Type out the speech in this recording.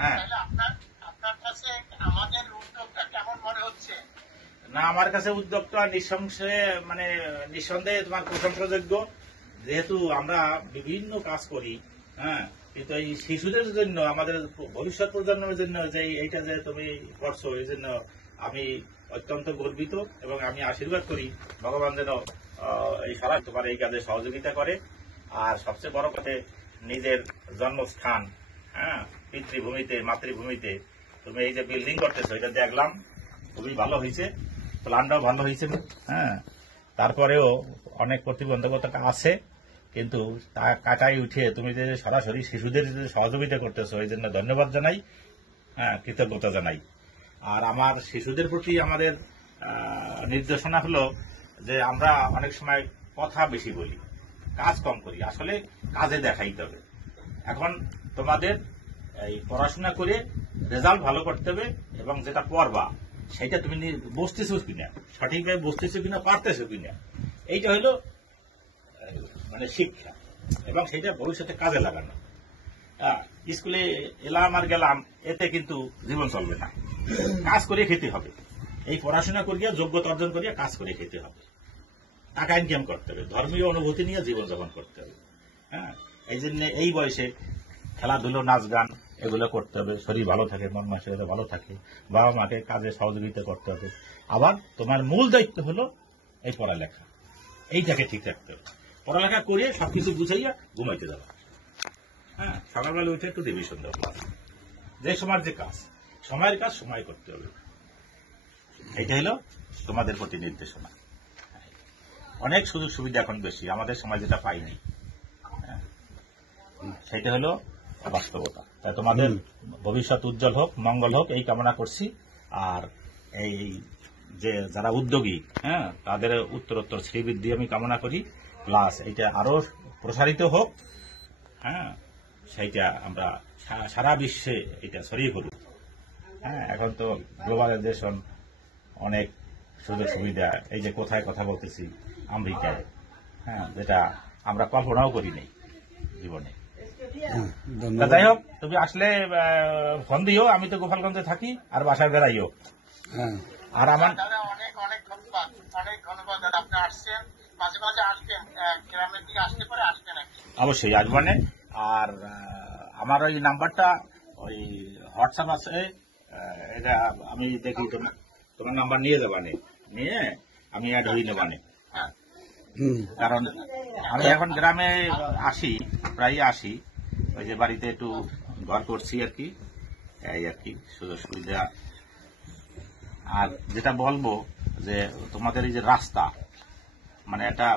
হ্যাঁ, আপনার কাছে আমাদের উদ্যোগটা কেমন মনে হচ্ছে? না আমার কাছে উদ্যোগটা নিঃসন্দেহে তোমার প্রশংসাযোগ্য। যেহেতু আমরা বিভিন্ন কাজ করি, হ্যাঁ, কিন্তু এই শিশুদের জন্য, আমাদের ভবিষ্যৎ প্রজন্মের জন্য যে এইটা যে তুমি করছো, এই জন্য আমি অত্যন্ত গর্বিত এবং আমি আশীর্বাদ করি ভগবান যেন এই সারা তোমার এই কাজে সহযোগিতা করে। আর সবচেয়ে বড় কথা, নিজের জন্মস্থান, হ্যাঁ, পিতৃভূমিতে, মাতৃভূমিতে তুমি এই যে বিল্ডিং করতেছো, এটা দেখলাম খুবই ভালো হয়েছে, প্ল্যানটাও ভালো হয়েছে। হ্যাঁ, তারপরেও অনেক প্রতিবন্ধকতা আছে, কিন্তু তা কাটাই উঠে তুমি যে সরাসরি শিশুদের যে সহযোগিতা করতেছো, এই জন্য ধন্যবাদ জানাই, হ্যাঁ, কৃতজ্ঞতা জানাই। আর আমার শিশুদের প্রতি আমাদের নির্দেশনা হলো যে আমরা অনেক সময় কথা বেশি বলি, কাজ কম করি, আসলে কাজে দেখাইতে হবে। এখন তোমাদের এই পড়াশোনা করে রেজাল্ট ভালো করতে হবে, এবং যেটা পড়বা সেটা তুমি বুঝতেছো কিনা, সঠিকভাবে বুঝতেছো কিনা, পারতেছো কিনা, এইটা হলো শিক্ষা, এবং সেটা ভবিষ্যতে কাজে লাগানো। স্কুলে এলাম আর গেলাম, এতে কিন্তু জীবন চলবে না। কাজ করে খেতে হবে, এই পড়াশোনা করিয়া যোগ্যতা অর্জন করিয়া কাজ করে খেতে হবে, টাকা ইনকাম করতে হবে, ধর্মীয় অনুভূতি নিয়ে জীবনযাপন করতে হবে। হ্যাঁ, এই জন্য এই বয়সে খেলাধুলো, নাচ গান এগুলো করতে হবে, শরীর ভালো থাকে, মন মানসিকতা ভালো থাকে, বাবা মাকে কাজে সহযোগিতা করতে হবে। আবার তোমার মূল দায়িত্ব হলো এই পড়ালেখা, এইটাকে ঠিক রাখতে হবে। পড়ালেখা করে সবকিছু বুঝাইয়া ঘুমাইতে যাওয়া। হ্যাঁ, সকালবেলা উঠে একটু রিভিশন দেওয়া, যে সময়ের যে কাজ, সময়ের কাজ সময় করতে হবে। এইটা হলো তোমাদের প্রতি নির্দেশনা। অনেক সুযোগ সুবিধা এখন বেশি, আমাদের সময় যেটা পাইনি, সেটা হলো বাস্তবতা। তাই তোমাদের ভবিষ্যৎ উজ্জ্বল হোক, মঙ্গল হোক, এই কামনা করছি। আর এই যে যারা উদ্যোগী, হ্যাঁ, তাদের উত্তরোত্তর শ্রীবৃদ্ধি আমি কামনা করি, প্লাস এইটা আরো প্রসারিত হোক। হ্যাঁ, সেইটা আমরা সারা বিশ্বে এটা ছড়িয়ে পড়ুক। হ্যাঁ, এখন তো গ্লোবালাইজেশন, অনেক সুযোগ সুবিধা, এই যে কোথায় কথা বলতেছি, আমেরিকায়, হ্যাঁ, যেটা আমরা কল্পনাও করি নাই জীবনে। যাই হোক, তুমি আসলে ফোন দিও, আমি তো গোপালগঞ্জে থাকি আর বাসায় বেড়াইও। আর আমার অনেক অনেক ধন্যবাদ, অনেক ধন্যবাদ দাদা, আপনি আসছেন, মাঝে মাঝে আসবেন, গ্রামের দিকে আসতে পারে আসবেন। অবশ্যই আসবানে। আর আমার ওই নাম্বারটা, ওই হোয়াটসঅ্যাপ আছে, এটা আমি দেখি, তোমার নাম্বার নিয়ে যাবানে, নিয়ে আমি অ্যাড হয়ে নেবানে। কারণ আমি এখন গ্রামে আসি, প্রায় আসি, ওই যে বাড়িতে একটু ঘর করছি আর কি, এই আর কি সুযোগ সুবিধা। আর যেটা বলবো যে তোমাদের এই যে রাস্তা, একটা